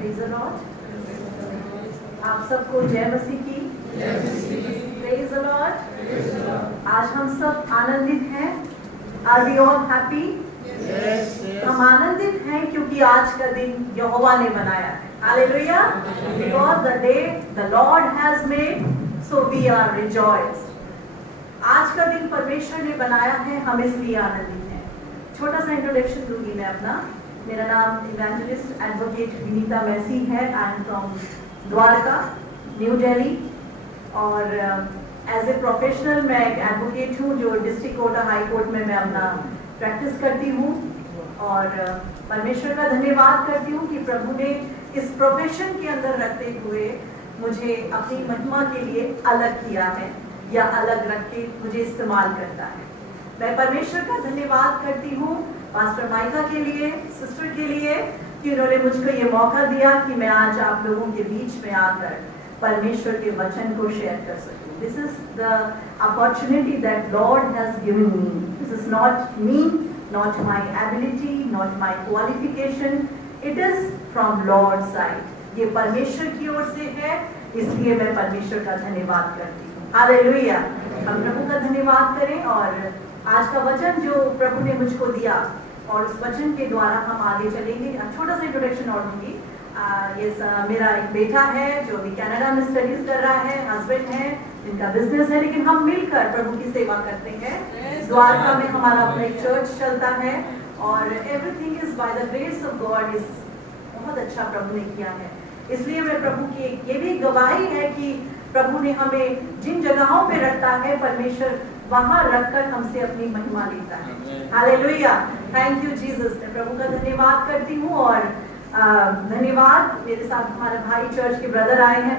Praise the Lord. आप सबको जय मसीह की। Praise the lord. आज हम सब आनंदित हैं। Are we all happy? हम आनंदित हैं क्योंकि आज का दिन यहोवा ने बनाया है। Hallelujah. Because the day the lord has made, so we are rejoice. आज का दिन परमेश्वर ने बनाया है, हम इसलिए आनंदित हैं। छोटा सा इंट्रोडक्शन दूंगी मैं अपना। मेरा नाम इवेंजलिस्ट एडवोकेट विनीता मैसी है। I am from Dwarka, new Delhi. और एज ए प्रोफेशनल मैं एक एडवोकेट हूँ जो डिस्ट्रिक्ट कोर्ट हाई कोर्ट में मैं अपना प्रैक्टिस करती हूँ। और परमेश्वर का धन्यवाद करती हूँ कि प्रभु ने इस प्रोफेशन के अंदर रखते हुए मुझे अपनी महिमा के लिए अलग किया है या अलग रख के मुझे इस्तेमाल करता है। मैं परमेश्वर का धन्यवाद करती हूँ पास्टर माइका के लिए, सिस्टर के लिए, कि उन्होंने मुझको ये मौका दिया कि मैं आज आप लोगों के बीच में आकर परमेश्वर के वचन को शेयर कर सकूं। This is the opportunity that Lord has given me. This is not me, not my ability, not my qualification. It is from Lord's side. ये परमेश्वर की ओर से है, इसलिए मैं परमेश्वर का धन्यवाद करती हूँ। हालेलुया। हम प्रभु का धन्यवाद करें। और आज का वचन जो प्रभु ने मुझको दिया और उस वचन के द्वारा हम आगे चलेंगे। छोटा सा इंट्रोडक्शन और दूंगी। मेरा एक बेटा है जो अभी कनाडा में स्टडीज कर रहा है, हस्बैंड है जिनका बिजनेस है, लेकिन हम मिलकर प्रभु की सेवा करते हैं। द्वारका में हमारा अपना एक चर्च चलता है और everything is by the grace of God. Is बहुत अच्छा प्रभु ने किया है। इसलिए मैं प्रभु की ये भी गवाही है कि प्रभु ने हमें जिन जगहों पे रखता है, परमेश्वर वहां रखकर हमसे अपनी महिमा लेता है। हालेलुया। Thank you Jesus. मैं प्रभु का धन्यवाद करती हूँ। और धन्यवाद, मेरे साथ हमारे भाई चर्च के ब्रदर आए हैं,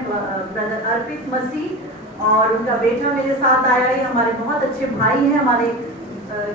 ब्रदर अर्पित मसीह और उनका बेटा मेरे साथ आया है। हमारे बहुत अच्छे भाई हैं, हमारे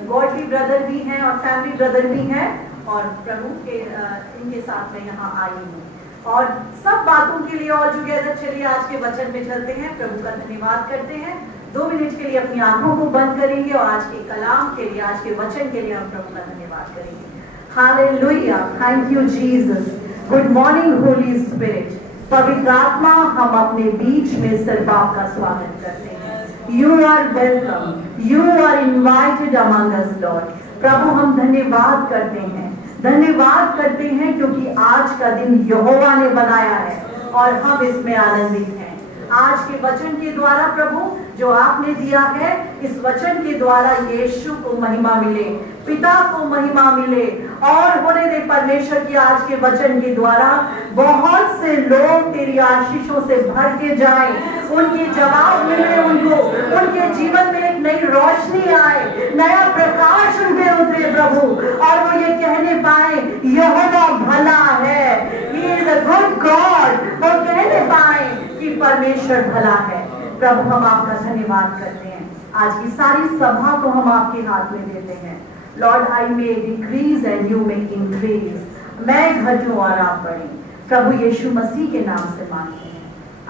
गॉडली ब्रदर भी हैं और फैमिली ब्रदर भी हैं। और प्रभु के इनके साथ मैं यहाँ आई हूँ। और सब बातों के लिए और टुगेदर चलिए आज के वचन पे चलते हैं। प्रभु का धन्यवाद करते हैं। 2 मिनट के लिए अपनी आंखों को बंद करेंगे और आज के कलाम के लिए, आज के वचन के लिए हम प्रभु का धन्यवाद करेंगे। Hallelujah. Thank you Jesus. Good morning Holi spirit. पवित्र आत्मा, हम अपने बीच में सिर्फ आपका स्वागत करते हैं। You are welcome, you are invited among us lord. प्रभु हम धन्यवाद करते हैं, धन्यवाद करते हैं क्योंकि आज का दिन यहोवा ने बनाया है और हम इसमें आनंदित हैं। आज के वचन के द्वारा प्रभु जो आपने दिया है, इस वचन के द्वारा यीशु को महिमा मिले, पिता को महिमा मिले। और होने दे परमेश्वर की आज के वचन के द्वारा बहुत से लोग तेरी आशीषों से भर के जाएं, उनके जवाब मिले, उनको उनके जीवन में एक नई रोशनी आए, नया प्रकाश उनके उतरे प्रभु, और वो ये कहने पाए यहोवा भला है। He is a good God। वो कहने पाए कि परमेश्वर भला है। प्रभु हम आपका धन्यवाद करते हैं। आज की सारी सभा को हम आपके हाथ में देते हैं। Lord I may decrease and you may increase. मैं घटूं और आप बढ़ें। प्रभु यीशु मसीह के नाम से मांगते हैं।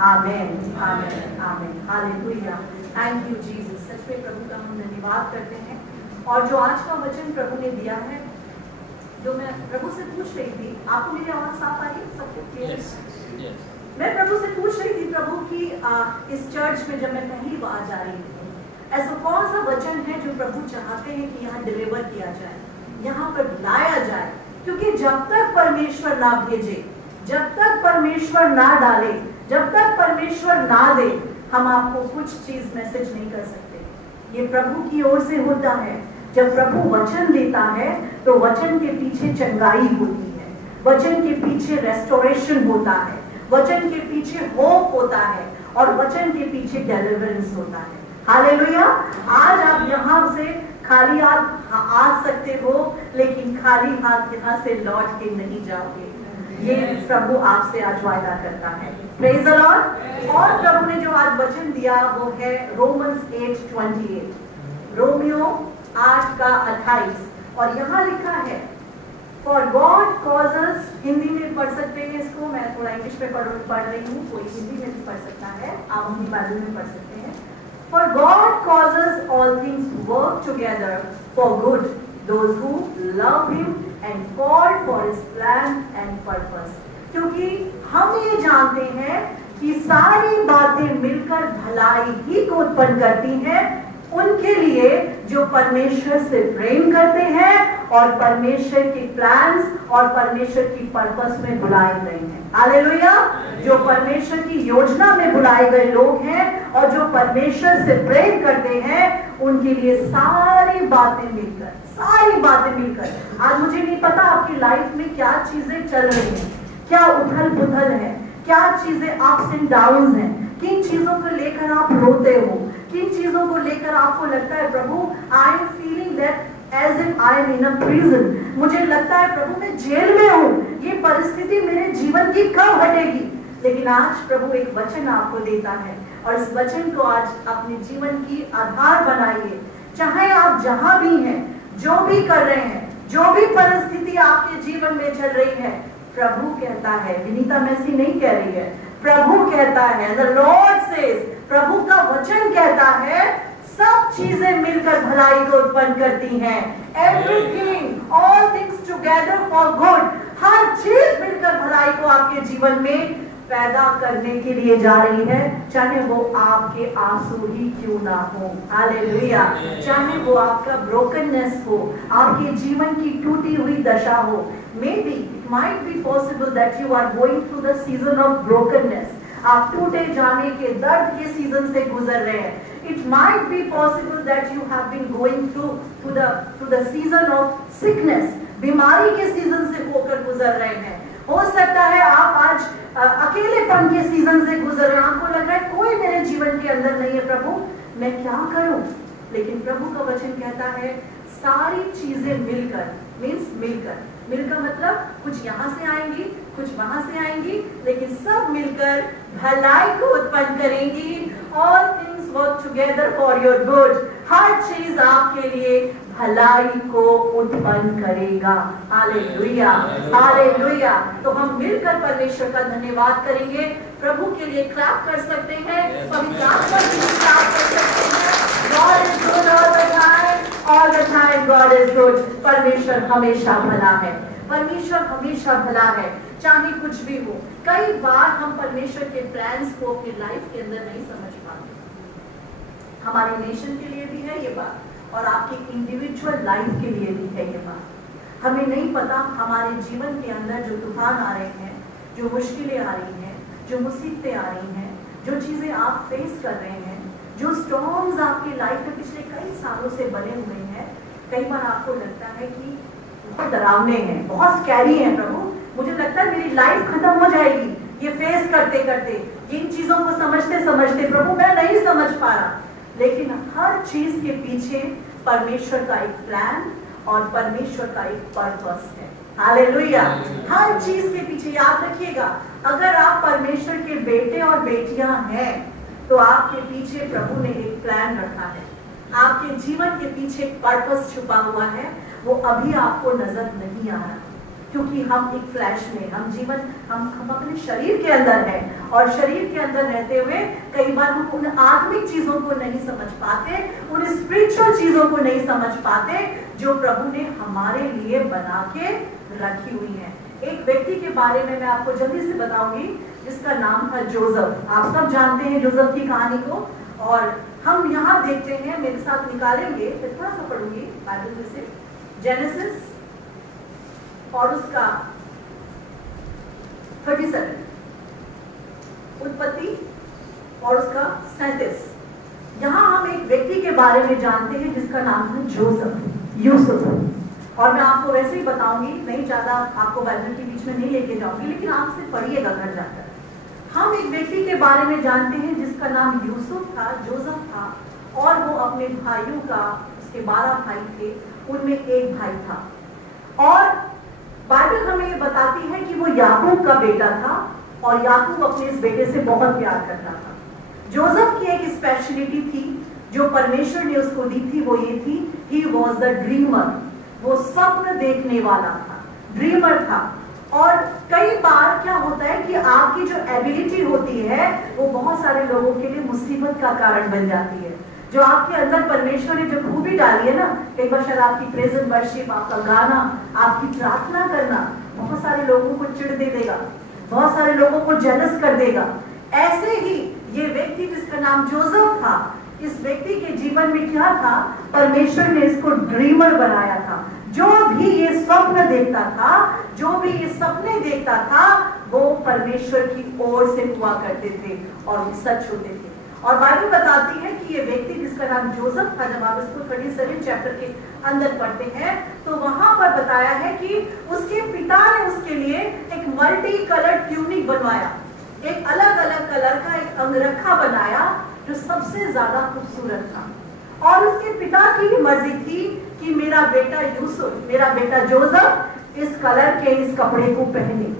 आमीन, आमीन, आमीन। हालेलुया। Thank you Jesus. सच में प्रभु का हम धन्यवाद करते हैं। और जो आज का वचन प्रभु ने दिया है, जो मैं प्रभु से पूछ रही थी, आपको मेरी आवाज साफ आ रही है? सब कुछ क्लियर है? मैं प्रभु से पूछ रही थी प्रभु की इस चर्च में जब मैं पहली बार जा रही थी, ऐसा कौन सा वचन है जो प्रभु चाहते हैं कि यहाँ डिलीवर किया जाए, यहाँ पर लाया जाए। क्योंकि जब तक परमेश्वर ना भेजे, जब तक परमेश्वर ना डाले, जब तक परमेश्वर ना दे, हम आपको कुछ चीज मैसेज नहीं कर सकते। ये प्रभु की ओर से होता है। जब प्रभु वचन देता है तो वचन के पीछे चंगाई होती है, वचन के पीछे रेस्टोरेशन होता है, वचन के पीछे होप होता है और वचन के पीछे डिलीवरेंस होता है। हालेलुया। आज आप यहाँ से खाली हाथ आ सकते हो, लेकिन खाली हाथ यहाँ से लौट के नहीं जाओगे। ये प्रभु आपसे आज वायदा करता है। Praise the Lord. और प्रभु ने जो आज वचन दिया वो है रोमन्स 8:28, रोमियो 8:28। और यहाँ लिखा है For God causes, हिंदी में पढ़ सकते हैं इसको, मैं थोड़ा इंग्लिश में पढ़ रही हूँ, कोई हिंदी में भी पढ़ सकता है, आप अपनी बाइबल में पढ़ सकते हैं। For God causes all things to work together for good, those who love Him and called for His plan and purpose. क्योंकि हम ये जानते हैं कि सारी बातें मिलकर भलाई ही को उत्पन्न करती हैं उनके लिए जो परमेश्वर से प्रेम करते हैं और परमेश्वर के प्लान्स और परमेश्वर की पर्पस में बुलाए गए हैं। हालेलुया। जो परमेश्वर की योजना में बुलाए गए लोग हैं और जो परमेश्वर से प्रेम करते हैं उनके लिए सारी बातें मिलकर। आज मुझे नहीं पता आपकी लाइफ में क्या चीजें चल रही हैं, क्या उथल पुथल है, क्या चीजें अप्स एंड डाउन्स हैं, किन चीजों को लेकर आप रोते हो, किन चीजों को लेकर आपको लगता है प्रभु I am feeling that as if I am in a prison, मुझे लगता है प्रभु मैं जेल में हूँ, ये परिस्थिति मेरे जीवन की कब हटेगी। लेकिन आज प्रभु एक वचन आपको देता है और इस वचन को आज अपने जीवन की आधार बनाइए। चाहे आप जहां भी हैं, जो भी कर रहे हैं, जो भी परिस्थिति आपके जीवन में चल रही है, प्रभु कहता है, विनीता मैसी नहीं कह रही है, प्रभु कहता है, द लॉर्ड सेज, प्रभु का वचन कहता है सब चीजें मिलकर भलाई को उत्पन्न करती हैं। Everything, all things together for good, हर चीज मिलकर भलाई को आपके जीवन में पैदा करने के लिए जा रही है, चाहे वो आपके आंसू ही क्यों ना हो। हालेलुया। चाहे वो आपका ब्रोकननेस हो, आपके जीवन की टूटी हुई दशा हो। Maybe it might be possible that you are going through the season of brokenness. आप टूटे जाने के दर्द के सीजन से गुजर रहे हैं। It might be possible that you have been going through the season of sickness. बीमारी के सीजन से होकर गुजर रहे हैं। हो सकता है आप आज अकेलेपन के सीजन से गुजर रहे हैं, आपको लग रहा है कोई मेरे जीवन के अंदर नहीं है, प्रभु मैं क्या करूं। लेकिन प्रभु का वचन कहता है सारी चीजें मिलकर मतलब कुछ यहाँ से आएंगी, कुछ वहां से आएंगी, लेकिन सब मिलकर भलाई को उत्पन्न करेंगी। All things work together for your good. हर चीज आपके लिए भलाई को उत्पन्न करेगा। Hallelujah, hallelujah. तो हम मिलकर परमेश्वर का धन्यवाद करेंगे। प्रभु के लिए क्लैप कर सकते हैं, पवित्र आत्मा के लिए क्लैप कर सकते हैं। God is good all the time. All the time God is good. परमेश्वर हमेशा भला है, परमेश्वर हमेशा भला है, चाहे कुछ भी हो। कई बार हम परमेश्वर के प्लान्स को अपनी लाइफ के अंदर नहीं समझ पाते। हमारे नेशन के लिए भी है ये बात और आपके इंडिविजुअल लाइफ के लिए भी है ये बात। हमें नहीं पता हमारे जीवन के अंदर जो तूफान आ रहे हैं, जो मुश्किलें आ रही हैं, जो मुसीबतें आ रही हैं, जो चीजें आप फेस कर रहे हैं, जो स्टॉर्म्स आपकी लाइफ में पिछले कई सालों से बने हुए हैं, कई बार आपको लगता है कि बहुत डरावने हैं, बहुत स्कैरी हैं। प्रभु मुझे लगता है मेरी लाइफ खत्म हो जाएगी ये फेस करते करते, इन चीजों को समझते समझते। प्रभु मैं नहीं समझ पा रहा। लेकिन हर चीज के पीछे परमेश्वर का एक प्लान और परमेश्वर का एक पर्पस है। हालेलुया। हर चीज के पीछे याद रखिएगा, अगर आप परमेश्वर के बेटे और बेटियां हैं तो आपके पीछे प्रभु ने एक प्लान रखा है। आपके जीवन के पीछे एक पर्पस छुपा हुआ है, वो अभी आपको नजर नहीं आ रहा क्योंकि हम एक फ्लैश में, हम अपने शरीर के अंदर हैं और शरीर के अंदर रहते हुए कई बार हम उन आत्मिक चीजों को नहीं समझ पाते, उन स्पिरिचुअल चीजों को नहीं समझ पाते जो प्रभु ने हमारे लिए बना के रखी हुई है। एक व्यक्ति के बारे में मैं आपको जल्दी से बताऊंगी जिसका नाम था जोसेफ। आप सब जानते हैं जोसेफ की कहानी को और हम यहाँ देखते हैं, मेरे साथ निकालेंगे, थोड़ा सा पढ़ूंगी बाइबल में से, जेनेसिस और उसका 37, उत्पत्ति और उसका 37। यहाँ हम एक व्यक्ति के बारे में जानते हैं जिसका नाम है जोसेफ, यूसुफ। और मैं आपको वैसे ही बताऊंगी, नहीं ज्यादा आपको बाइबल के बीच में नहीं लेके जाऊंगी, लेकिन आप सिर्फ पढ़िएगा घर जाकर। हम एक व्यक्ति के बारे में जानते हैं जिसका नाम यूसुफ था, जोसेफ था, और वो अपने भाइयों का, उसके 12 भाई थे, उनमें एक भाई था। और बाइबल हमें ये बताती है कि वो याकूब का बेटा था और याकूब अपने इस बेटे से बहुत प्यार करता था। जोसेफ की एक स्पेशलिटी थी जो परमेश्वर ने उसको दी थी, वो ये थी, ही वॉज द ड्रीमर। वो स्वप्न देखने वाला था, ड्रीमर था। और कई बार क्या होता है कि आपकी जो एबिलिटी होती है वो बहुत सारे लोगों के लिए मुसीबत का कारण बन जाती है। जो आपके अंदर परमेश्वर ने जो खूबी डाली है ना, कई बार शायद आपकी प्रेज एंड वर्शिप, आपका गाना, आपकी प्रार्थना करना बहुत सारे लोगों को चिढ़ दे देगा। बहुत सारे लोगों को जेलस कर देगा। ऐसे ही ये व्यक्ति जिसका नाम जोसेफ था, इस व्यक्ति के जीवन में क्या था, परमेश्वर ने इसको ड्रीमर बनाया था। जो भी ये स्वप्न देखता था, जो भी ये सपने देखता था, वो परमेश्वर की ओर से हुआ करते थे और वो सच होते थे। और बाइबल बताती है कि ये व्यक्ति जिसका नाम जोसेफ था, जब आप इसको 37 चैप्टर के अंदर पढ़ते हैं तो वहां पर बताया है कि उसके पिता ने उसके लिए एक मल्टी कलर ट्यूनिक बनवाया, एक अलग अलग कलर का एक अंगरखा बनाया जो सबसे ज्यादा खूबसूरत था। और उसके पिता की मर्जी थी कि मेरा बेटा यूसुफ, मेरा बेटा जोसेफ इस कलर के इस कपड़े को पहने।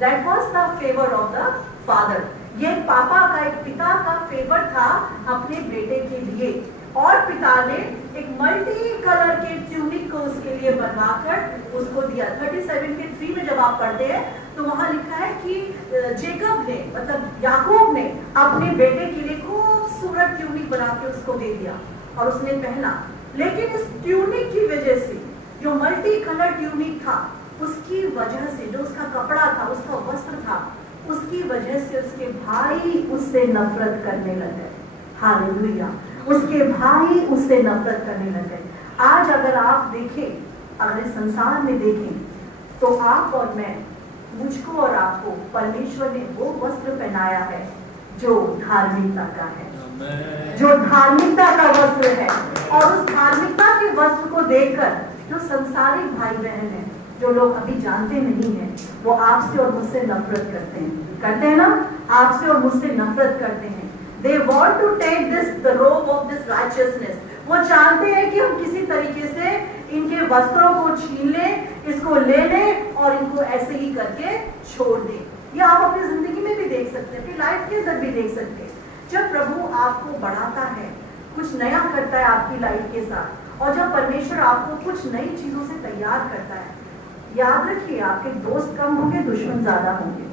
That was the favor of the father. ये पापा का, एक पिता का फेवर था अपने बेटे के लिए। और पिता ने एक मल्टी कलर के ट्यूनिक को उसके लिए बनवाकर उसको दिया। 37 के 3 में जब आप पढ़ते हैं तो वहां लिखा है कि जेकब ने, मतलब याकूब ने अपने बेटे के लिए खूबसूरत ट्यूनिक बना के उसको दे दिया और उसने पहना। लेकिन इस ट्यूनिक की वजह से, जो मल्टी कलर ट्यूनिक था, उसकी वजह से, जो उसका कपड़ा था, उसका वस्त्र था, उसकी वजह से उसके भाई उससे नफरत करने लगे। हालेलुया, उसके भाई उससे नफरत करने लगे। आज अगर आप देखें, अगर इस संसार में देखें, तो आप और मैं, मुझको और आपको परमेश्वर ने वो वस्त्र पहनाया है जो धार्मिकता का है, जो धार्मिकता का वस्त्र है। और उस धार्मिकता के वस्त्र को देखकर जो संसारिक भाई बहन है, जो लोग अभी जानते नहीं हैं, वो आपसे और मुझसे नफरत करते हैं ना, आपसे और मुझसे नफरत करते हैं। They want to take the robe of this righteousness. वो चाहते हैं कि हम किसी तरीके से इनके वस्त्रों को छीन लें, इसको ले लें और इनको ऐसे ही करके छोड़ दें। ये आप अपनी जिंदगी में भी देख सकते हैं, अपनी लाइफ के अंदर भी देख सकते हैं। जब प्रभु आपको बढ़ाता है, कुछ नया करता है आपकी लाइफ के साथ, और जब परमेश्वर आपको कुछ नई चीजों से तैयार करता है, याद रखिए, आपके दोस्त कम होंगे, दुश्मन ज्यादा होंगे।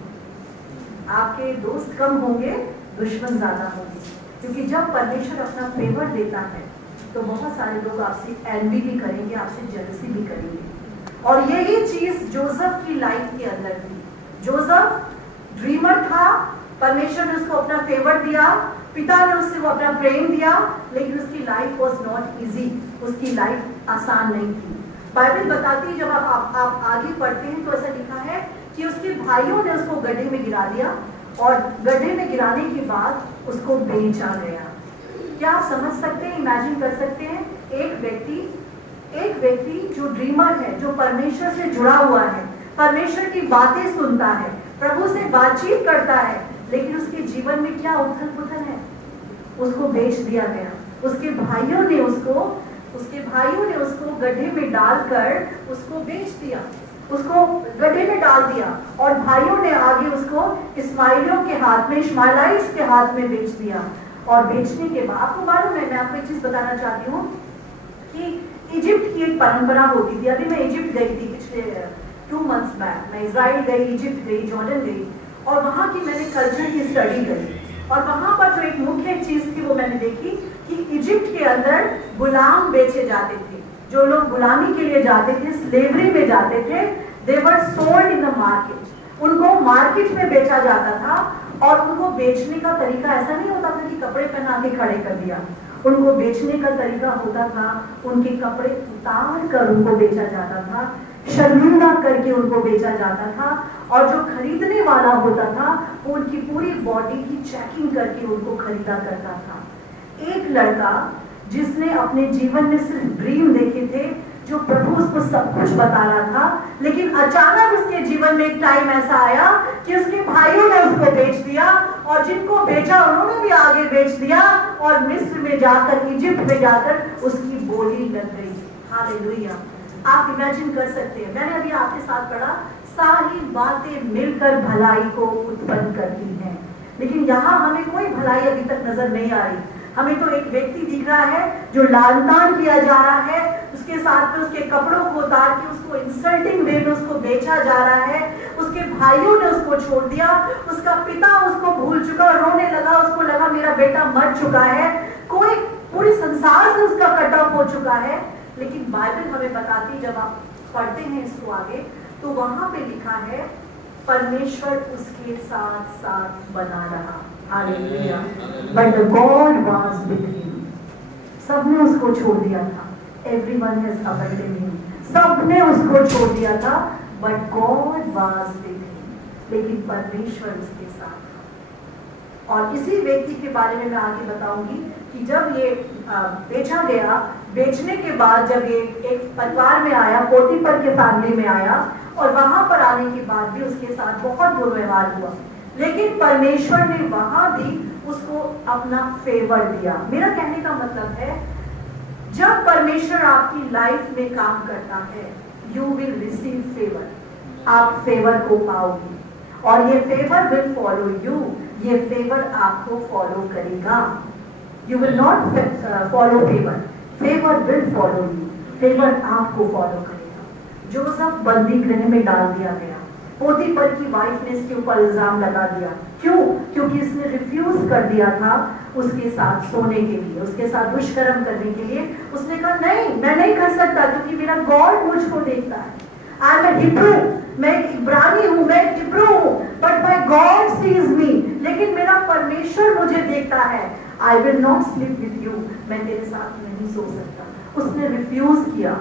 आपके दोस्त कम होंगे, दुश्मन ज्यादा होंगे। क्योंकि जब परमेश्वर अपना फेवर देता है तो बहुत सारे लोग आपसे एनवी भी करेंगे, आपसे जेलसी भी करेंगे। और यही चीज जोसेफ की लाइफ के अंदर थी। जोसेफ ड्रीमर था, परमेश्वर ने उसको अपना फेवर दिया, पिता ने उससे वो अपना प्रेम दिया, लेकिन उसकी लाइफ वॉज नॉट इजी, उसकी लाइफ आसान नहीं थी। बाइबल बताती है, जब आप आगे पढ़ते हैं तो ऐसा लिखा है कि उसके भाइयों ने उसको गड्ढे में गिरा दिया और गड्ढे में गिराने के बाद उसको बेचा गया। क्या आप समझ सकते हैं, इमेजिन कर सकते हैं, एक व्यक्ति जो ड्रीमर है, जो परमेश्वर से जुड़ा हुआ है, परमेश्वर की बातें सुनता है, प्रभु से बातचीत करता है, लेकिन उसके जीवन में क्या उथल पुथल है, उसको बेच दिया गया। उसके भाइयों ने उसको गड्ढे में डालकर उसको बेच दिया, उसको गड्ढे में डाल दिया, और भाइयों ने आगे उसको इस्माइलियों के हाथ में, इश्माइलाइट्स के हाथ में बेच दिया। और बेचने के बाद आपको मालूम है, मैं आपको एक चीज बताना चाहती हूँ कि इजिप्ट की एक परंपरा होती थी। अभी मैं इजिप्ट गई थी पिछले 2 मंथ्स बैक, मैं इजराइल गई, इजिप्ट गई, जॉर्डन गई, और वहां की मैंने कल्चर की स्टडी करी। और वहां पर जो एक मुख्य चीज थी वो मैंने देखी कि इजिप्ट के अंदर गुलाम बेचे जाते थे। जो लोग गुलामी के लिए जाते थे, स्लेवरी में जाते थे, they were sold in the market. उनको मार्केट में बेचा जाता था, और उनको बेचने का तरीका ऐसा नहीं होता था कि कपड़े पहना के खड़े कर दिया। उनको बेचने का तरीका होता था, उनके कपड़े उतार कर उनको बेचा जाता था, शर्मिंदा करके उनको बेचा जाता था, और जो खरीदने वाला होता था वो उनकी पूरी बॉडी की चेकिंग करके उनको खरीदा करता था। एक लड़का जिसने अपने जीवन में सिर्फ ड्रीम देखे थे, जो प्रभु उसको सब कुछ बता रहा था, लेकिन अचानक उसके जीवन में एक टाइम ऐसा आया कि उसके भाइयों ने उसको बेच दिया, और जिनको बेचा उन्होंने भी आगे बेच दिया, और मिस्र में जाकर, इजिप्ट में जाकर उसकी बोली लग गई। हालेलुया। आप इमेजिन कर सकते हैं, मैंने अभी आपके साथ पढ़ा, सारी बातें मिलकर भलाई को उत्पन्न करती हैं, लेकिन यहाँ हमें कोई भलाई अभी तक नजर नहीं आ रही। हमें तो एक व्यक्ति दिख रहा है जो लालतान किया जा रहा है, उसके साथ में उसके कपड़ों को उतार के उसको इंसल्टिंग वे में उसको बेचा जा रहा है, उसके भाइयों ने उसको छोड़ दिया, उसका पिता उसको भूल चुका, रोने लगा, उसको लगा मेरा बेटा मर चुका है, कोई पूरी संसार से उसका कट ऑफ हो चुका है। लेकिन बाइबल हमें बताती, जब आप पढ़ते हैं इसको आगे, तो वहां पे लिखा है परमेश्वर उसके साथ साथ बना रहा। Hallelujah. But the God was with him. सबने उसको छोड़ दिया था। Everyone has abandoned him. सबने उसको छोड़ दिया था, but God was with him. लेकिन परमेश्वर उसके साथ था। और इसी व्यक्ति के बारे में मैं आगे बताऊंगी कि जब ये बेचा गया, बेचने के बाद जब ये एक परिवार में आया, पोतीफर के फैमिली में आया, और वहां पर आने के बाद भी उसके साथ बहुत दुर्व्यवहार हुआ, लेकिन परमेश्वर ने वहां भी उसको अपना फेवर दिया। मेरा कहने का मतलब है, जब परमेश्वर आपकी लाइफ में काम करता है, यू विल रिसीव फेवर। आप फेवर को पाओगे और ये फेवर विल फॉलो यू। ये फेवर आपको फॉलो करेगा। You will not follow favour, favour will follow you. Favour आपको फॉलो करेगा। जोसेफ बंदी गृह में डाल दिया गया। पोतीफर की वाइफ ने इसके ऊपर इल्जाम लगा दिया। क्यों? क्योंकि इसने रिफ्यूज कर दिया था उसके साथ सोने के लिए, उसके साथ दुष्कर्म करने के लिए। उसने कहा नहीं, मैं नहीं कर सकता, क्योंकि मेरा गॉड मुझको देखता है। आई एम हिब्रू, मैं एक इब्रानी हूं, मैं एक हिब्रू हूं, but my God sees me. लेकिन मेरा परमेश्वर मुझे देखता है। I will not sleep with you, मैं तेरे साथ नहीं सो सकता। उसने रिफ्यूज किया।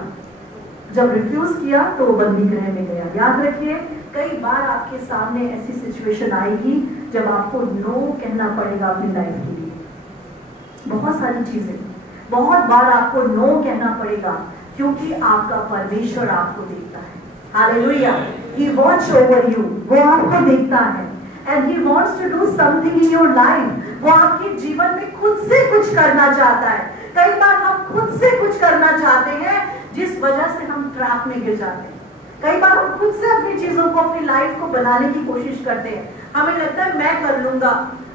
जब रिफ्यूज किया तो वो बंदी गृह में गया। याद रखिए, कई बार आपके सामने ऐसी सिचुएशन आएगी जब आपको नो कहना पड़ेगा अपनी लाइफ के लिए। बहुत सारी चीजें, बहुत बार आपको नो कहना पड़ेगा, क्योंकि आपका परमेश्वर आपको देखता है। Hallelujah. He watch over you, वो आपको देखता है। And he wants to do something in your life, वो आपके जीवन में खुद से कुछ करना चाहता है। कई बार हम खुद से कुछ करना चाहते हैं, जिस वजह से हम ट्रैप में गिर जाते हैं। कई बार हम खुद से अपनी चीजों को, अपनी लाइफ को बनाने की कोशिश करते हैं। हमें लगता है मैं कर लूंगा,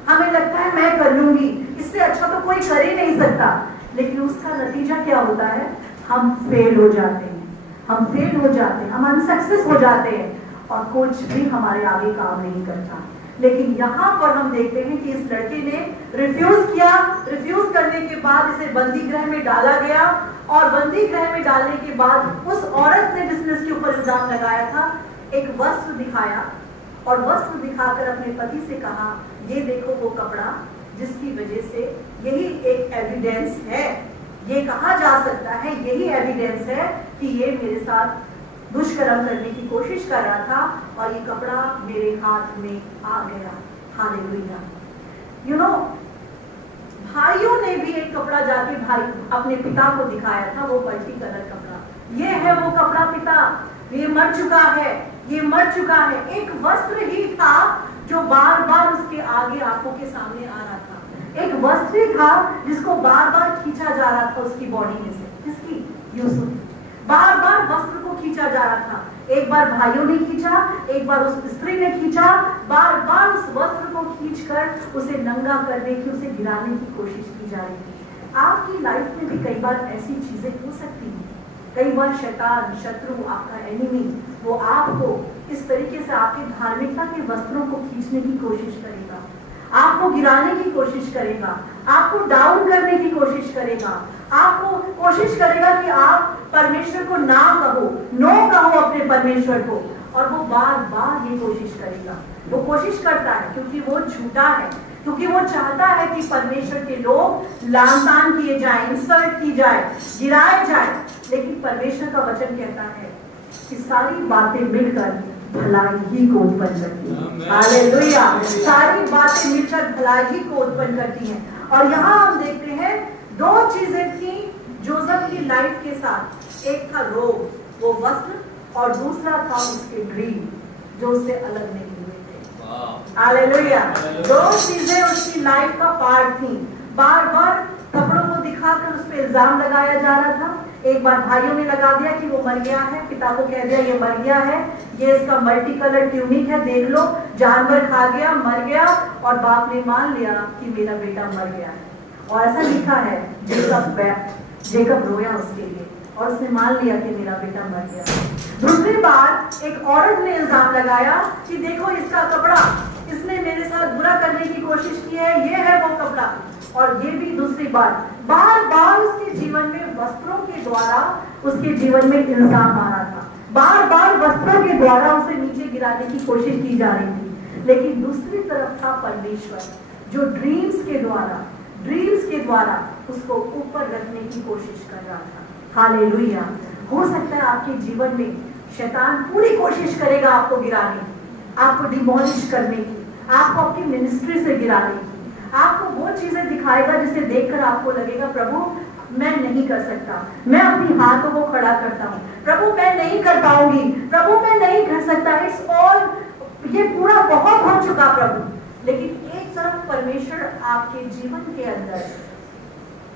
हमें लगता है मैं कर लूंगी, इससे अच्छा तो कोई कर ही नहीं सकता। लेकिन उसका नतीजा क्या होता है? हम फेल हो जाते हैं, हम फेल हो जाते हैं, हम अनसक्सेस हो जाते हैं और कुछ भी हमारे आगे काम नहीं करता। लेकिन यहाँ पर हम देखते हैं कि इस लड़के ने रिफ्यूज किया। रिफ्यूज करने के बाद इसे बंदी गृह में डाला गया, और बंदी गृह में डालने के बाद उस औरत ने, जिसने इसके ऊपर इल्जाम लगाया था, एक वस्त्र दिखाया और वस्त्र दिखाकर अपने पति से कहा, ये देखो वो कपड़ा जिसकी वजह से यही एक एविडेंस है, ये कहा जा सकता है, यही एविडेंस है कि ये मेरे साथ दुष्कर्म करने की कोशिश कर रहा था और ये कपड़ा मेरे हाथ में आ गया। हालेलुया। यू नो, भाइयों ने भी एक कपड़ा जाके भाई अपने पिता को दिखाया था, वो मल्टी कलर कपड़ा। ये है वो कपड़ा, पिता ये मर चुका है, ये मर चुका है। एक वस्त्र ही था जो बार बार उसके आगे आंखों के सामने आ रहा था। एक वस्त्र ही था जिसको बार बार खींचा जा रहा था उसकी बॉडी में से। किसकी? यूसुफ। बार बार वस्त्र को खींचा जा रहा था। एक बार भाइयों ने खींचा, एक बार उस स्त्री ने खींचा, बार बार उस वस्त्र को खींचकर उसे नंगा करने की, उसे गिराने की कोशिश की जा रही थी। आपकी लाइफ में भी कई बार ऐसी चीजें हो सकती हैं। कई बार शैतान, शत्रु, आपका एनिमी, वो आपको इस तरीके से आपके धार्मिकता के वस्त्रों को खींचने की कोशिश करेगा, आपको गिराने की कोशिश करेगा, आपको डाउन करने की कोशिश करेगा, आपको कोशिश करेगा कि आप परमेश्वर को ना कहो, नो कहो अपने परमेश्वर को। और वो बार बार ये कोशिश करेगा। वो कोशिश करता है क्योंकि वो झूठा है, क्योंकि वो चाहता है कि परमेश्वर के लोग लांतान किए जाएं, इंसल्ट की जाए, गिराए जाए। लेकिन परमेश्वर का वचन कहता है कि सारी बातें मिलकर भलाई ही को उत्पन्न करती है। हालेलुया। सारी बातें मिलकर भलाई ही को उत्पन्न करती हैं। और यहाँ हम देखते हैं दो चीजें थी जोसेफ की लाइफ के साथ। एक था रोग, वो वस्त्र, और दूसरा था उसके ड्रीम जो उससे अलग नहीं हुए थे। हालेलुया। दो चीजें उसकी लाइफ का पार्ट थी। बार बार कपड़ों को दिखाकर उस पर इल्जाम लगाया जा रहा था। एक बार भाइयों ने लगा दिया कि वो मर गया है, पिता को कह दिया ये मर गया है, ये इसका मल्टी कलर ट्यूनिक है, देख लो, जानवर खा गया, मर गया। और बाप ने मान लिया कि मेरा बेटा मर गया है। और ऐसा लिखा है, जेकब वेप्ट, जेकब रोया उसके लिए, और उसने मान लिया कि मेरा बेटा मर गया। दूसरी बार एक औरत ने इल्जाम लगाया कि देखो इसका कपड़ा, इसने मेरे साथ बुरा करने की कोशिश की है, ये है वो कपड़ा। और ये भी दूसरी बार, बार बार उसके जीवन में वस्त्रों के द्वारा उसके जीवन में इल्जाम आ रहा था। बार बार वस्त्रों के द्वारा उसे नीचे गिराने की कोशिश की जा रही थी, लेकिन दूसरी तरफ था परमेश्वर जो ड्रीम्स के द्वारा उसको ऊपर रखने की कोशिश कर रहा था। हालेलुया। हो सकता है आपके जीवन में शैतान पूरी कोशिश करेगा आपको गिराने की, आपको डिमोलिश करने की, आपको आपकी मिनिस्ट्री से गिराने की, आपको वो चीजें दिखाएगा जिसे देखकर आपको लगेगा प्रभु मैं नहीं कर सकता, मैं अपनी हाथों को खड़ा करता हूँ, प्रभु मैं नहीं कर पाऊंगी, प्रभु मैं नहीं कर सकता, इट्स ऑल, ये पूरा बहुत हो चुका प्रभु। लेकिन एक तरफ परमेश्वर आपके जीवन के अंदर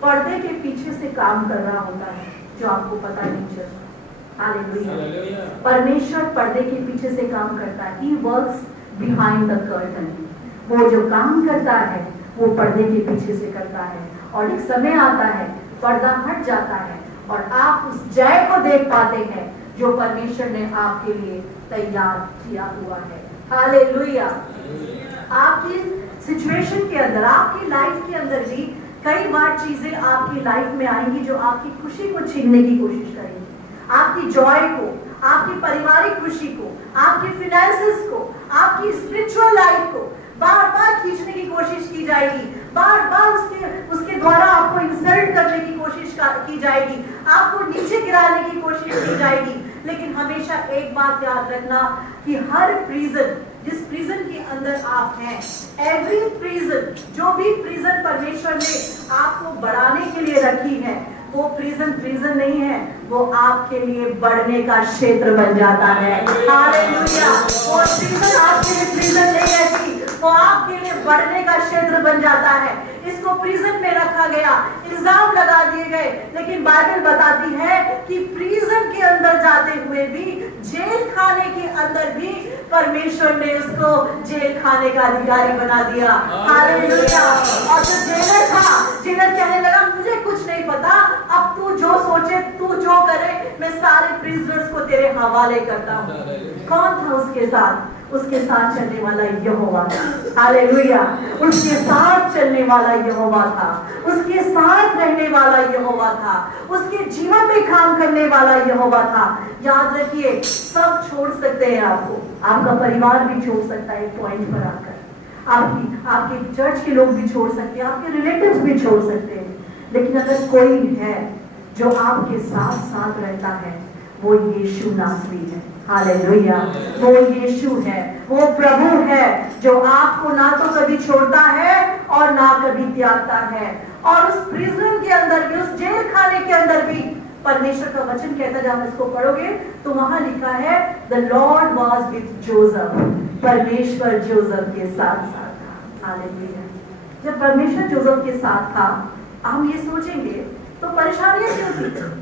पर्दे के पीछे से काम कर रहा होता है जो आपको पता नहीं चलता। हालेलुया। परमेश्वर पर्दे के पीछे से काम करता है। He works behind the curtain। वो जो काम करता है वो पर्दे के पीछे से करता है, और एक समय आता है पर्दा हट जाता है और आप उस जय को देख पाते हैं जो परमेश्वर ने आपके लिए तैयार किया हुआ है। हालेलुया। आपकी सिचुएशन के अंदर, आपकी लाइफ के अंदर भी कई बार चीजें आपकी लाइफ में आएंगी जो आपकी खुशी को छीनने की कोशिश करेंगी, आपकी जॉय को, आपकी पारिवारिक खुशी को, आपकी फाइनेंसेस को, आपकी स्पिरिचुअल लाइफ को बार बार खींचने की कोशिश की जाएगी, बार बार उसके द्वारा आपको इंसल्ट करने की कोशिश की जाएगी, आपको नीचे गिराने की कोशिश की जाएगी। लेकिन हमेशा एक बात याद रखना कि हर प्रिजन, जिस प्रिजन के अंदर आप हैं, एवरी प्रिजन, जो भी प्रिजन परमेश्वर ने आपको बढ़ाने के लिए रखी है, वो प्रिजन नहीं है, वो आपके लिए बढ़ने का क्षेत्र बन जाता है। हालेलुया। वो प्रिजन आपके लिए प्रिजन नहीं है, वो आपके लिए बढ़ने का क्षेत्र बन जाता है। इसको प्रिजन में रखा गया, इल्जाम लगा दिए गए, लेकिन बाइबल बताती है कि प्रिजन के अंदर जाते हुए भी, जेल खाने के अंदर भी परमेश्वर ने उसको जेल खाने का अधिकारी बना दिया। हालेलुया। और जो जेलर था, जेलर कहने लगा मुझे कुछ नहीं पता, अब तू जो सोचे, तू जो करे, मैं सारे प्रिजनर्स को तेरे हवाले करता हूँ। कौन था उसके साथ? उसके साथ चलने वाला यहोवा था। हालेलुया। उसके साथ चलने वाला यहोवा था, उसके साथ रहने वाला यहोवा था, उसके जीवन में काम करने वाला यहोवा था। याद रखिए, सब छोड़ सकते हैं आपको, आपका परिवार भी छोड़ सकता है एक पॉइंट पर आकर, आपके चर्च के लोग भी छोड़ सकते हैं, आपके रिलेटिव्स भी छोड़ सकते हैं, लेकिन अगर कोई है जो आपके साथ साथ रहता है, वो यीशु नासरी है। हालेलुया। वो यीशु है, वो प्रभु है जो आपको ना तो कभी छोड़ता है और ना कभी त्यागता है। और उस प्रिजन के अंदर भी, उस जेल खाने के अंदर भी परमेश्वर का वचन कहता है, जब आप इसको पढ़ोगे तो वहां लिखा है the Lord was with Joseph. परमेश्वर जोसेफ के साथ साथ था। हालेलुया। जब परमेश्वर जोसेफ के साथ था, हम ये सोचेंगे तो परेशानियां क्यों थी?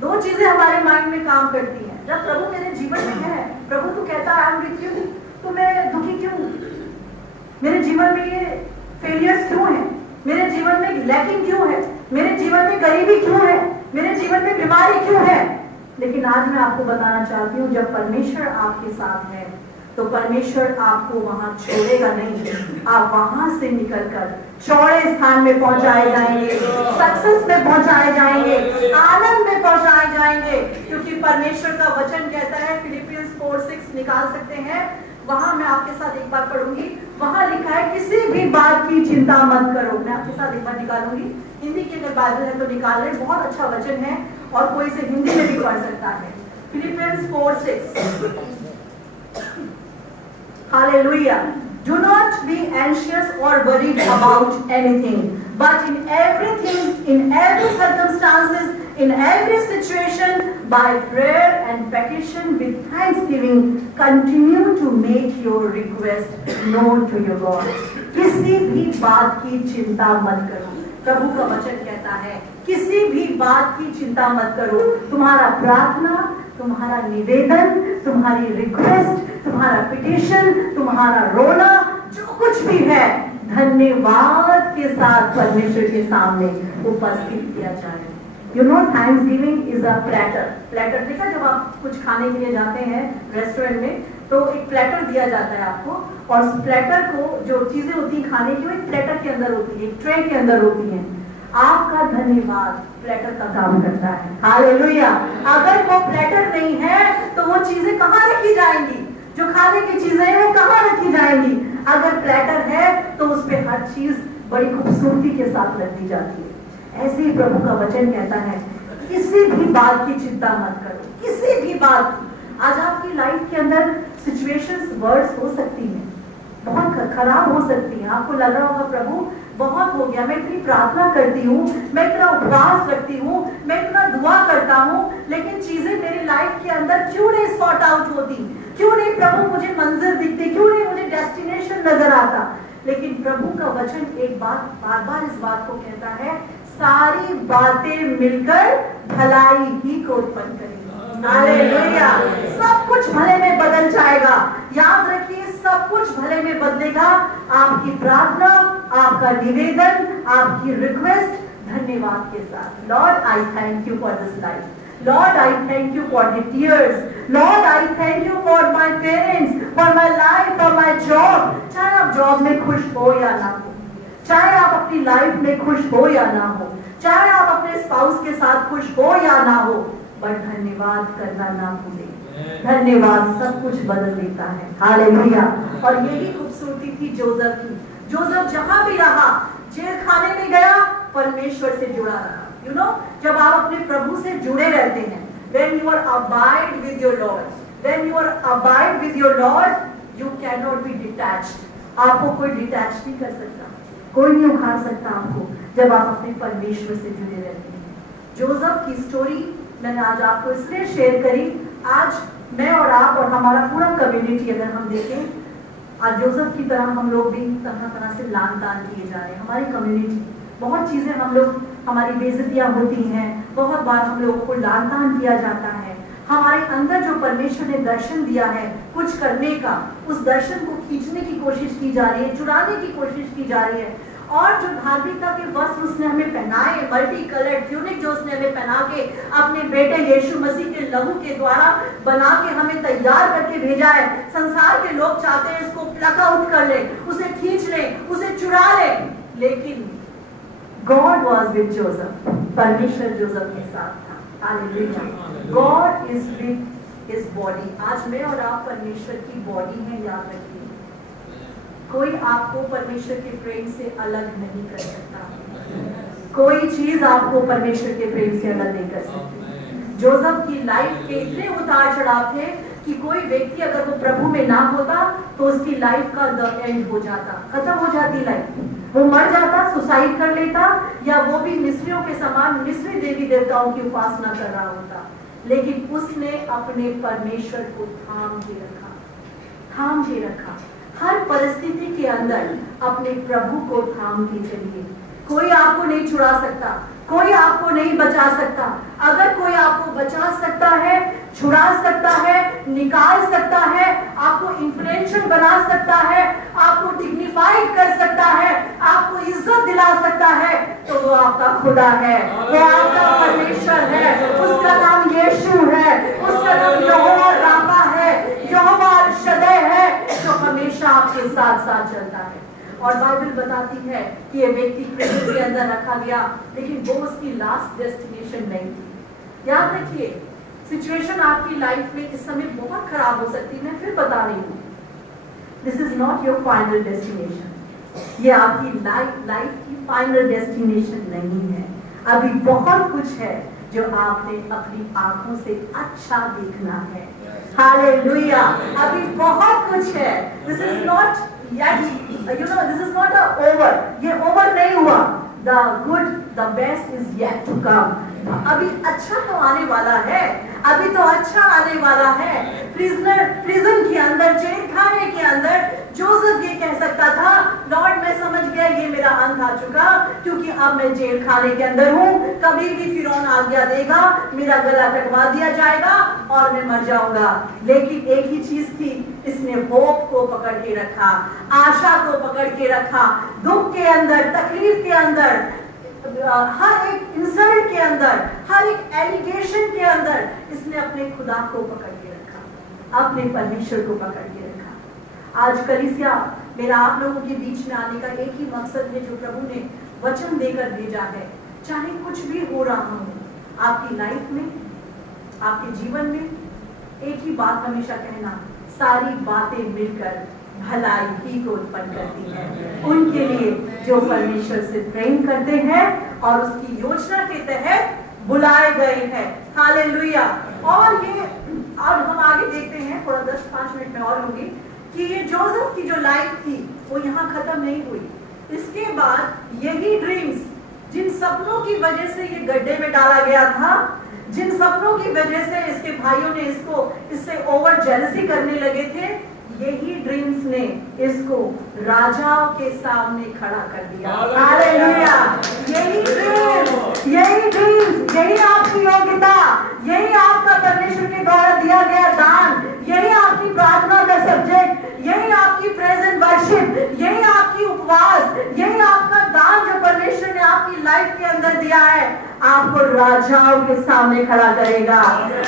दो चीजें हमारे माइंड में काम करती हैं। जब प्रभु मेरे जीवन में है, प्रभु तो कहता है आई एम विद यू, तो मैं दुखी क्यों? मेरे जीवन में ये फेलियर्स क्यों है? मेरे जीवन में लैकिंग क्यों है? मेरे जीवन में गरीबी क्यों है? मेरे जीवन में बीमारी क्यों है? लेकिन आज मैं आपको बताना चाहती हूँ, जब परमेश्वर आपके साथ है तो परमेश्वर आपको वहां छोड़ेगा नहीं। आप वहां से निकलकर चौड़े स्थान में पहुंचाए जाएंगे, सक्सेस में पहुंचाए जाएंगे, आनंद में पहुंचाए जाएंगे, क्योंकि परमेश्वर का वचन कहता है, फिलिपियंस 4:6 निकाल सकते हैं, वहां मैं आपके साथ एक बार पढ़ूंगी, वहां लिखा है किसी भी बात की चिंता मत करो। मैं आपके साथ एक बार निकालूंगी, हिंदी की अगर बाइबल है तो निकाल रहे, बहुत अच्छा वचन है और कोई इसे हिंदी में भी पढ़ सकता है। Philippians 4:6। Hallelujah. Do not be anxious or worried about anything, but in everything, in every circumstances, in every situation, by prayer and petition with thanksgiving, continue to make your request known to your God. किसी भी बात की चिंता मत करो। प्रभु का वचन कहता है, किसी भी बात की चिंता मत करो। तुम्हारा प्रार्थना, तुम्हारा निवेदन, तुम्हारी रिक्वेस्ट, तुम्हारा पिटिशन, तुम्हारा रोना, जो कुछ भी है, धन्यवाद के साथ परमेश्वर के सामने उपस्थित किया जाए। You know, Thanksgiving is a platter. Platter देखा, जब आप कुछ खाने के लिए जाते हैं रेस्टोरेंट में तो एक प्लेटर दिया जाता है आपको, और उस प्लेटर को, जो चीजें होती हैं खाने की, वो एक प्लेटर के अंदर होती है, एक ट्रे के अंदर होती है। आपका धन्यवाद प्लेटर का काम करता है। हालेलुया। अगर वो प्लेटर नहीं है तो वो चीजें कहाँ रखी जाएंगी? जो खाने की चीजें हैं वो कहाँ रखी जाएंगी? अगर प्लेटर है तो उस पे हर चीज बड़ी खूबसूरती के साथ रख दी जाती है। ऐसे ही प्रभु का वचन कहता है किसी भी बात की चिंता मत करो, किसी भी बात की। आज आपकी लाइफ के अंदर सिचुएशंस वर्ड्स हो सकती हैं, बहुत खराब हो सकती हैं। आपको लग रहा होगा प्रभु बहुत हो गया, मैं इतनी प्रार्थना करती हूँ, मैं इतना उपवास रखती हूँ, मैं इतना दुआ करता हूँ, लेकिन चीजें मेरी लाइफ के अंदर क्यों नहीं सॉर्ट आउट होती? क्यों नहीं प्रभु मुझे मंजिल दिखती? क्यों नहीं मुझे डेस्टिनेशन नजर आता? लेकिन प्रभु का वचन एक बात बार बार इस बात को कहता है, सारी बातें मिलकर भलाई ही को उत्पन्न करेंगी। हालेलुया। सब कुछ भले में बदल जाएगा। याद रखिए, सब कुछ भले में बदलेगा। आपकी प्रार्थना, आपका निवेदन, आपकी रिक्वेस्ट धन्यवाद के साथ। Lord I thank you for this life. Lord, I thank you for the tears. Lord, I thank you for my parents, for my life, for my job. चाहे आप जॉब में खुश हो या ना हो, चाहे आप अपनी लाइफ में खुश हो या ना हो, चाहे आप अपने स्पाउस के साथ खुश हो या ना हो, बट धन्यवाद करना ना भूलें। धन्यवाद सब कुछ बदल देता है। हालेलुया। और यही खूबसूरती थी जोसेफ की। जोसेफ जहां भी रहा, जेल खाने में गया, परमेश्वर से जुड़ा रहा। You know, जब आप अपने प्रभु से जुड़े रहते हैं, when you are abide with your Lord, when you are abide with your Lord, you cannot be detached. आपको कोई डिटैच नहीं कर सकता, कोई नहीं उखाड़ सकता आपको, जब आप अपने परमेश्वर से जुड़े रहते हैं। जोसेफ की स्टोरी मैंने आज आपको इसलिए शेयर करी। आज मैं और आप और हमारा पूरा कम्युनिटी अगर हम देखें, आज जोसेफ की तरह हम लोग भी तरह तरह से लान तान किए जा रहे हैं। हमारी कम्युनिटी बहुत चीजें, हम लोग, हमारी बेइज्जतियां होती हैं, बहुत बार हम लोगों को लान तान किया जाता है। हमारे अंदर जो परमेश्वर ने दर्शन दिया है कुछ करने का, उस दर्शन को खींचने की कोशिश की जा रही है, चुराने की कोशिश की जा रही है। और जो धार्मिकता के वस्त्र उसने हमें पहनाए, मल्टी कलर्ड ट्यूनिक जो उसने हमें पहना के अपने बेटे यीशु मसीह के लहू के द्वारा बना के हमें तैयार करके भेजा है, संसार के लोग चाहते हैं इसको प्लक आउट कर ले, उसे खींच ले, उसे चुरा ले। लेकिन God was with Joseph. परमेश्वर जोसेफ के साथ था। Hallelujah. God is with his body. आज मैं और आप परमेश्वर की बॉडी है, याद रखिए। कोई आपको परमेश्वर के प्रेम से अलग नहीं कर सकता। कोई चीज आपको परमेश्वर के प्रेम से अलग नहीं कर सकती। जोसेफ की लाइफ के इतने उतार चढ़ाव थे कि कोई व्यक्ति अगर वो प्रभु में ना होता तो उसकी लाइफ का द एंड हो जाता, खत्म हो जाती लाइफ। वो मर जाता, सुसाइड कर लेता, या वो भी मिस्रियों के समान मिस्री देवी देवताओं की उपासना कर रहा होता। लेकिन उसने अपने परमेश्वर को थाम के रखा, थाम के रखा। हर परिस्थिति के अंदर अपने प्रभु को थाम के चलिए। कोई आपको नहीं छुड़ा सकता, कोई आपको नहीं बचा सकता। अगर कोई आपको बचा सकता है, छुड़ा सकता है, निकाल सकता है, आपको इन्फ्लुएंशियल बना सकता है, आपको डिग्निफाइड कर सकता है, आपको इज्जत दिला सकता है, तो वो आपका खुदा है, वो आपका परमेश्वर है। उसका नाम यीशु है, उसका नाम यहोवा राफा है, यहोवा अल-शद्दै है, जो हमेशा आपके साथ साथ चलता है। और बाइबल बताती है कि ये व्यक्ति प्रिजन के अंदर रखा गया, लेकिन वो उसकी लास्ट डेस्टिनेशन नहीं थी। याद रखिए, सिचुएशन आपकी लाइफ में इस समय बहुत खराब हो सकती है। मैं फिर बता रही हूँ, this is not your final destination. ये आपकी लाइफ की फाइनल डेस्टिनेशन नहीं है। अभी बहुत कुछ है जो आपने अपनी आंखों से अच्छा देखना है। हालेलुया। अभी बहुत कुछ है। This is not yet, you know, this is not a over. ये over नहीं हुआ। The good, the best is yet to come. अभी अच्छा तो आने वाला है, अभी तो अच्छा आने वाला है। प्रिजन के अंदर, जेल खाने के अंदर जोसेफ ये कह सकता था, लॉर्ड मैं समझ गया ये मेरा अंत आ चुका, क्योंकि अब मैं जेल खाने के अंदर हूँ। कभी भी फिरौन आज्ञा देगा, मेरा गला कटवा दिया जाएगा और मैं मर जाऊंगा। लेकिन एक ही चीज थी, इसने होप को पकड़ के रखा, आशा को पकड़ के रखा। दुख के अंदर, तकलीफ के अंदर, हर एक इंसल्ट के अंदर, हर एक एलिगेशन के अंदर इसने अपने खुदा को पकड़ के रखा, अपने परमेश्वर को पकड़ के रखा। आज कलीसिया, मेरा आप लोगों के बीच में आने का एक ही मकसद है जो प्रभु ने वचन देकर भेजा है। चाहे कुछ भी हो रहा हो आपकी लाइफ में, आपके जीवन में, एक ही बात हमेशा कहना, सारी बातें मिलकर भलाई ही को उत्पन्न करती हैं उनके लिए जो परमेश्वर से प्रेम करते हैं और उसकी योजना के तहत बुलाए गए हैं। हालेलुया। और ये अब हम आगे देखते हैं, थोड़ा 10-5 मिनट में और लूंगी, कि ये जोसेफ की जो लाइफ थी वो यहाँ खत्म नहीं हुई। इसके बाद यही ड्रीम्स, जिन सपनों की वजह से ये गड्ढे में डाला गया था, जिन सपनों की वजह से इसके भाइयों ने इससे ओवर जेलसी करने लगे थे, यही ड्रीम्स ने इसको राजाओं के सामने खड़ा कर दिया। हालेलुया। यही ड्रीम्स, यही आपकी योग्यता, यही आपका परमेश्वर के द्वारा दिया गया दान, यही आपकी प्रार्थना का सब्जेक्ट, यही आपकी प्रेजेंट वर्शिप, यही आपकी उपवास, यही आपका दान जो परमेश्वर ने आपकी लाइफ के अंदर दिया है, आपको राजाओं के सामने खड़ा करेगा,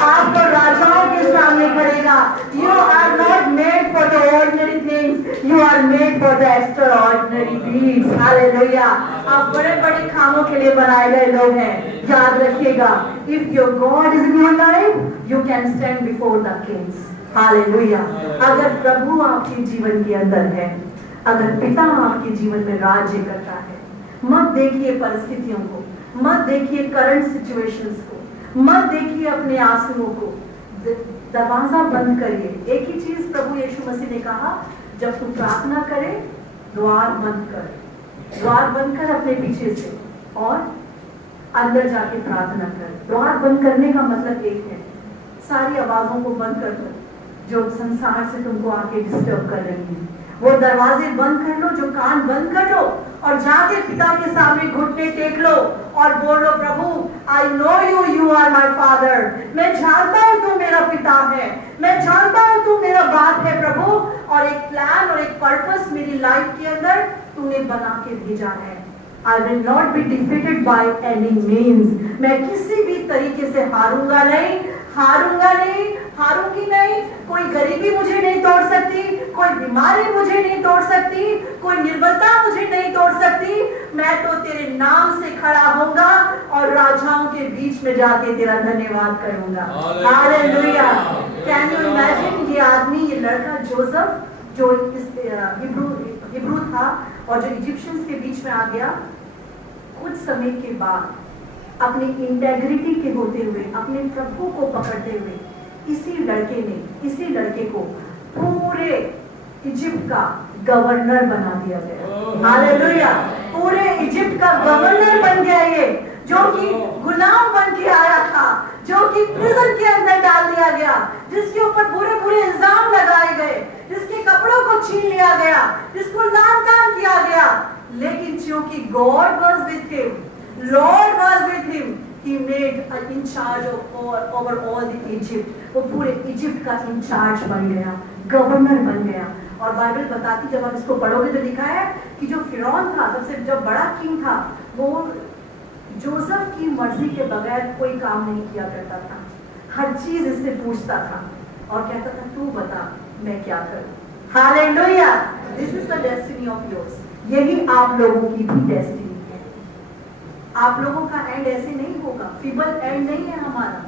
आपको राजाओं के सामने करेगा। You are not made for the ordinary things, you are made for the extraordinary deeds. Hallelujah. आप बड़े बड़े कामों के लिए बनाए गए लोग हैं। याद रखिएगा, if your God is in your life, you can stand before the Kings. Hallelujah. अगर प्रभु आपके जीवन के अंदर है, अगर पिता आपके जीवन में राज्य करता है, मत देखिए परिस्थितियों को, मत देखिए करंट सिचुएशंस को, मत देखिए अपने आंसुओं को, दरवाजा बंद करिए। एक ही चीज प्रभु यीशु मसीह ने कहा, जब तू प्रार्थना करे द्वार बंद कर, द्वार बंद कर अपने पीछे से और अंदर जाके प्रार्थना कर। द्वार बंद करने का मतलब एक है, सारी आवाजों को बंद कर दो जो संसार से तुमको आके डिस्टर्ब कर रही है। वो दरवाजे बंद कर लो, जो कान बंद कर लो और जाके पिता के सामने घुटने टेक लो और बोलो, प्रभु I know you, you are my father. मैं जानता हूँ तू मेरा पिता है, मैं जानता हूँ तू मेरा बाप है प्रभु, और एक प्लान और एक पर्पस मेरी लाइफ के अंदर तूने बना के भेजा है। I will not be defeated by any means. मैं किसी भी तरीके से हारूंगा नहीं, हारूंगी नहीं। कोई गरीबी मुझे नहीं तोड़ सकती, कोई बीमारी मुझे नहीं तोड़ सकती, कोई निर्बलता मुझे नहीं तोड़ सकती। मैं तो तेरे नाम से खड़ा होऊंगा और राजाओं के बीच में जाके तेरा धन्यवाद करूंगा। हालेलुया। कैन यू इमेजिन, ये आदमी, ये लड़का जोसेफ जो हिब्रू था और जो इजिप्शियंस के बीच में आ गया, कुछ समय के बाद अपनी इंटेग्रिटी के होते हुए, अपने प्रभु को पकड़ते हुए, इसी लड़के को पूरे इजिप्ट का गवर्नर बना दिया गया। हालेलुया। पूरे इजिप्ट का गवर्नर बन गया ये, जो कि गुलाम बन के आया था, जो कि प्रिजन के अंदर डाल दिया गया, जिसके ऊपर बुरे इल्जाम लगाए गए, जिसके कपड़ों को छीन लिया गया, जिसको लांछन किया गया, लेकिन क्योंकि God was with him, Lord was with him, he made in charge of over all the Egypt. वो पूरे इजिप्ट का इंचार्ज बन गया, गवर्नर बन गया। और बाइबल बताती, जब आप इसको पढ़ोगे तो लिखा है कि जो फिरौन था, सबसे जो बड़ा किंग था, वो जोसेफ की मर्जी के बगैर कोई काम नहीं किया करता था। हर चीज इससे पूछता था और कहता था, तू बता मैं क्या करूं। Hallelujah. This is the destiny of yours. यही आप लोगों की भी डेस्टिनी है। आप लोगों का एंड ऐसे नहीं होगा, फीबल एंड नहीं है हमारा।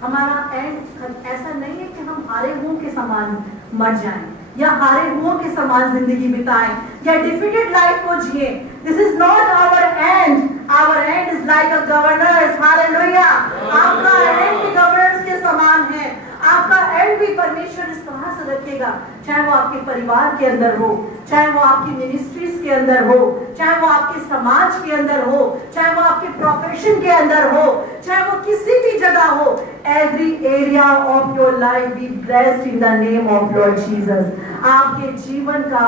हमारा एंड ऐसा नहीं है कि हम हारे हुओं के समान मर जाएं या हारे हुओं के समान जिंदगी बिताएं या डिफीटेड लाइफ को जिए। This is not our and. Our and is like a governors. Hallelujah. आपका एंड भी गवर्नर्स के समान है। आपका एंड भी परमेश्वर इस तरह से रखेगा, चाहे वो आपके परिवार के अंदर हो, चाहे वो आपकी मिनिस्ट्रीज के अंदर हो, चाहे वो आपके समाज के अंदर हो, चाहे वो आपके प्रोफेशन के अंदर हो, चाहे वो किसी भी जगह हो। Every area of your life be blessed in the name of Lord Jesus. आपके जीवन का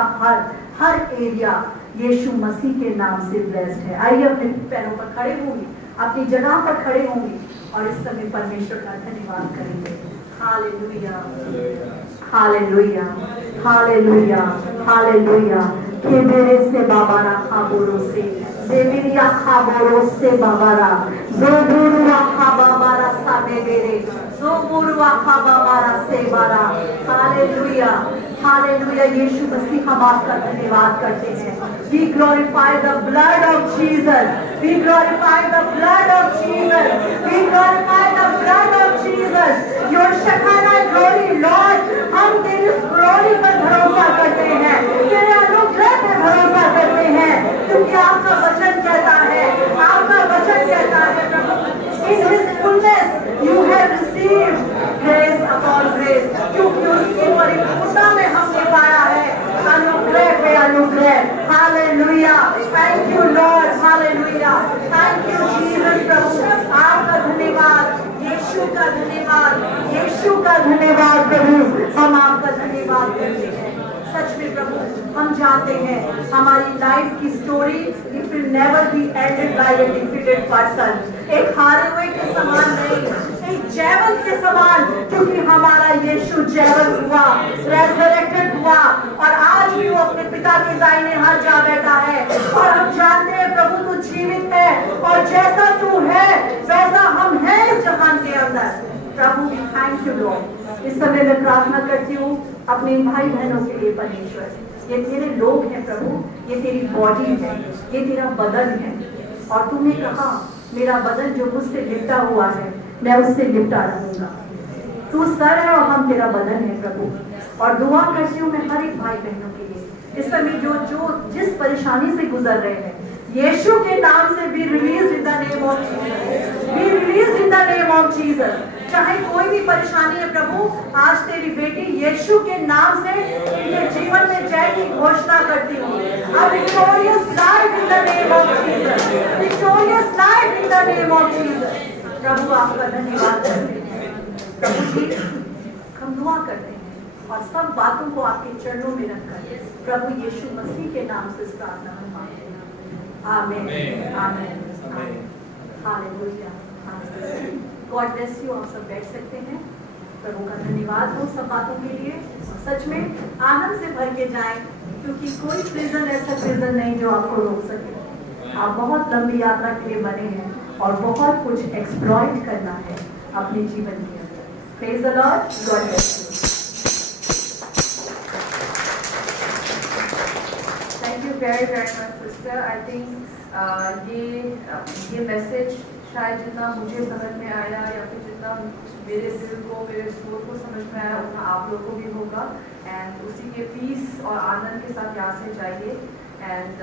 हर एरिया यीशु मसीह के नाम से ब्लेस्ड है। आइए अपने पैरों पर खड़े होंगे, अपनी जगह पर खड़े होंगे और इस समय परमेश्वर का धन्यवाद करेंगे। Hallelujah, hallelujah, hallelujah, hallelujah. के मेरे से बाबारा खाबोरो से जेमिरिया खाबोरो से बाबारा जोबुरुआ खाबाबारा साबे बेरे जोबुरुआ खाबाबारा से बारा। Hallelujah, hallelujah. यीशु मसीह हम आपका धन्यवाद करते हैं। We glorify the blood of Jesus. We glorify the blood of Jesus. We glorify the blood of Jesus. Your Shekinah glory, Lord, हम तेरी यीशु का धन्यवाद प्रभु, हम आपका धन्यवाद करते हैं। सच में प्रभु हम जानते हैं हमारी लाइफ की story it will never be ended by a defeated person, एक हारे हुए के समान नहीं, एक जयवंत के समान, क्योंकि हमारा यीशु जयवंत हुआ, रेजरेक्टेड हुआ और आज भी वो अपने पिता के दाहिने हाथ जा बैठा है। और हम जानते हैं प्रभु तू जीवित है और जैसा तू है वैसा हम हैं इस जहान के अंदर। प्रभु थैंक यू लॉर्ड। इस समय मैं प्रार्थना करती हूँ अपने भाई बहनों के लिए परमेश्वर, ये तेरे लोग हैं प्रभु, ये तेरी बॉडी है, ये तेरा बदन है और तूने कहा मेरा बदन जो मुझसे लिपटा हुआ है मैं उससे लिपटा रहूंगा। तू सर है और हम तेरा बदन है प्रभु। और दुआ करती हूँ मैं हर एक भाई बहनों के लिए इस समय जो जिस परेशानी से गुजर रहे हैं, यीशु के नाम से be release in the name of Jesus, be release in the name of Jesus. चाहे कोई भी परेशानी है प्रभु, आज तेरी बेटी यीशु के नाम से इनके जीवन में जय की घोषणा करती हूँ। अब victorious life in the name of Jesus, victorious life in the name of Jesus. प्रभु आपका धन्यवाद करते हैं। प्रभु जी हम दुआ करते हैं और सब बातों को आपके चरणों में रखकर प्रभु यीशु मसीह के नाम से इस प्रार्थना हम मांगते हैं। आमीन आमीन हालेलुया। God bless you. आप सब बैठ सकते हैं। प्रभु का धन्यवाद हो सब बातों के लिए। सच में आनंद से भर के जाएं, क्योंकि कोई प्रिजन ऐसा प्रिजन नहीं जो आपको रोक सके। आप बहुत लंबी यात्रा के लिए बने हैं और बहुत कुछ एक्सप्लॉइट करना है अपने जीवन के अंदर। Praise the Lord. God bless you. Thank you very very much sister. I think ये मैसेज शायद जितना मुझे समझ में आया या फिर जितना मेरे दिल को मेरे सोच को समझ में आया उतना आप लोगों को भी होगा। एंड उसी के पीस और आनंद के साथ यहाँ से जाइए। एंड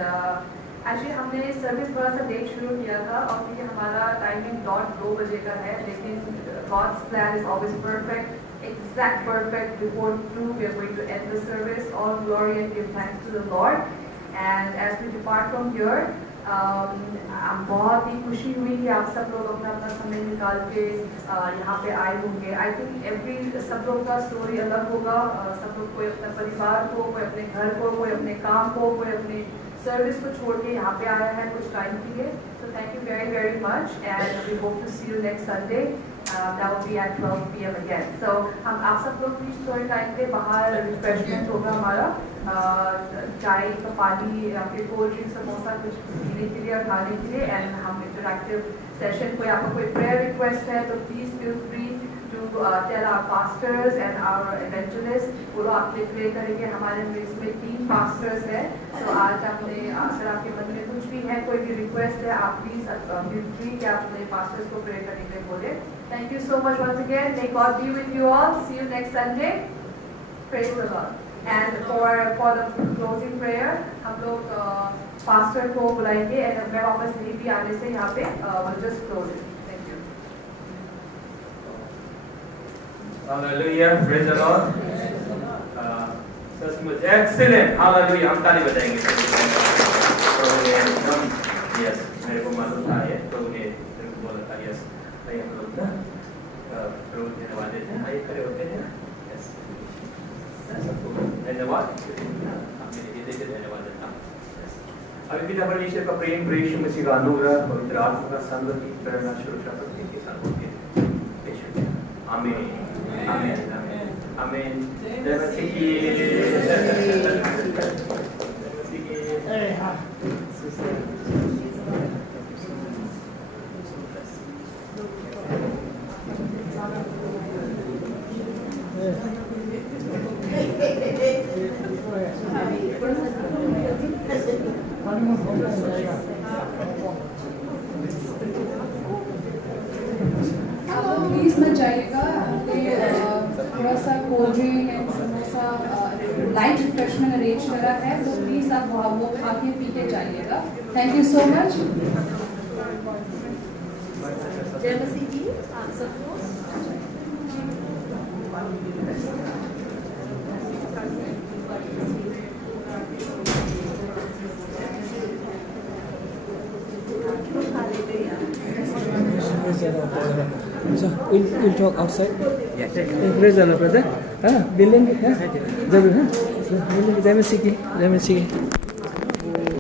एक्चुअली हमने सर्विस थोड़ा सा लेट शुरू किया था और क्योंकि हमारा टाइमिंग 2 बजे का है, लेकिन god's plan is always perfect, exact perfect. Before 2 we are going to end the service. All glory and give thanks to the Lord. And as we depart from here, बहुत ही खुशी हुई कि आप सब लोग अपना अपना समय निकाल के यहाँ पे आए होंगे। आई थिंक सब लोग का स्टोरी अलग होगा। सब लोग कोई अपने परिवार को, कोई अपने घर को, कोई अपने काम को, कोई अपनी सर्विस को छोड़ के यहाँ पे आया है कुछ टाइम के लिए। So thank you very very much and we hope to see you next Sunday. That will be at 12 p.m. again. So हम आप सब लोग भी थोड़े टाइम पे बाहर रिफ्रेशमेंट होगा हमारा, चाय का पानी या फिर कोल्ड ड्रिंक समोसा कुछ पीने के लिए और खाने के लिए। एंड हम इंटरैक्टिव सेशन, कोई आपको कोई प्रेयर रिक्वेस्ट है तो please feel free to tell our pastors and our evangelist. वो लोग आपके प्रे करेंगे। हमारे इसमें 3 पास्टर्स हैं। तो आज आपने अगर आपके मन में कुछ भी है, कोई भी रिक्वेस्ट है, आप प्लीज फील फ्री कि आप अपने पास्टर्स को प्रे करने के लिए बोले। Thank you so much once again. May God be with you all. See you next Sunday. Praise the Lord. And for the closing prayer, हम लोग pastor को बुलाएंगे and मैं वापस नहीं भी आने से यहाँ पे we'll just close it. Thank you. Hallelujah. Praise the Lord. सचमुच excellent. Hallelujah. हम ताली बजाएंगे। Yes, मेरे को मालूम था ये तो उन्हें मेरे को बोला था yes. आइए हम लोग ना रोज धन्यवाद देते हैं। आइए खड़े होते हैं। यस सबको धन्यवाद। आपने ये देखे धन्यवाद देता हूँ। अभी पिता परमेश्वर का प्रेम, यीशु मसीह का अनुग्रह, पवित्र आत्मा का संगति, प्रेरणा, सुरक्षा प्रत्येक के साथ होती है। आमीन आमीन आमीन आमीन। जय मसीह की। प्लीज मत जाइएगा। थोड़ा सा cold drink and samosa light refreshment arrange करा है, तो प्लीज आप वो खा के पी के जाइएगा। Thank you so much. जय मसीह की। आप सबको Gracias. So we'll talk outside. Yeah, take it. Praise the Lord, brother. हाँ मिलेंगे हाँ जरूर हाँ मिलेंगे जय मसीह की